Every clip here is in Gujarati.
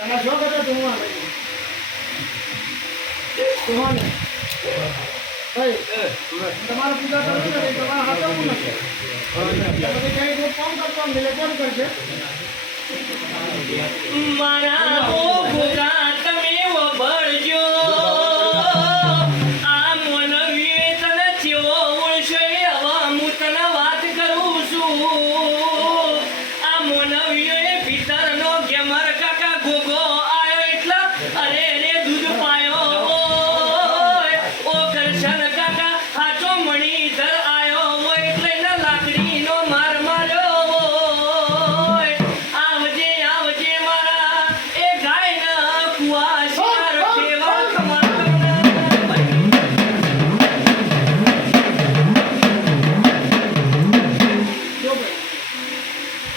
તને શું કરે તું સુહાને ભાઈ તમારા પૂજા કરવી નથી તમારા હાથમાં નથી તમે કઈ કોઈ કામ કરતો મિલે કોણ કરશે મારા ઓ ભૂકા તમે વબળજો આ મનવીએ તને ચેવો ઓળશે હવે હું તને વાત કરું છું આ મનવીએ ભીતરનો ગેમર કાકા ગોગો આયો એટલે અરે રે દૂધ પાયો ઓ કરશન કાકા હાચો મણીધર આયો હોય એટલે ના લાકડીનો માર માર્યો આવજે આવજે મારા એ ગાયના કુવાશિયાર કેવા કમાલના જો ભાઈ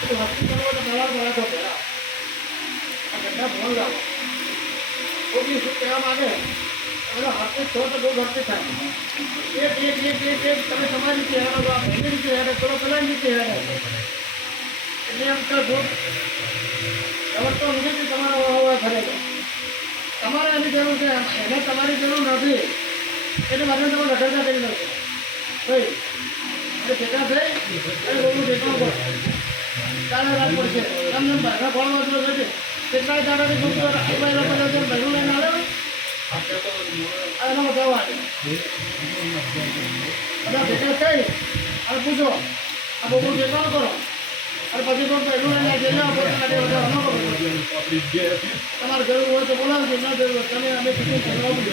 તો હસ્તી કરવો તો પહેલા બરાબર પહેલા આ ગંડા ફોન લાવો કોઈ શું કહેવા માંગે હવે હાથે છો તો બહુ ઘટતી થાય એક તમે તમારી રીતે હેરાન હો એની રીતે હેરાન કરો પેલા રીતે હેરાન એટલે એમ તો જો ખબર તો નથી તમારા હોવા ઘરે તમારે એની જરૂર છે એને તમારી જરૂર નથી એટલે મને તમે લખડતા કરી નાખો ભાઈ એટલે ભેગા થઈ અને બહુ દેખાવ કરો કાલે રાત પડશે તમને ભાગા ફળવા જો છે કેટલાય દાડાની છોકરીઓ મોબાઈલ પર બહેરું લઈને આવે એનો જવા બધા ભેગા થઈ અને પૂછો આ બહુ દેખાવ કરો અને પછી કોઈ પહેલું લઈને જેલના તમારે જરૂર હોય તો બોલાવજો ના જરૂર હોય તમે અમે કીધું ચલાવવું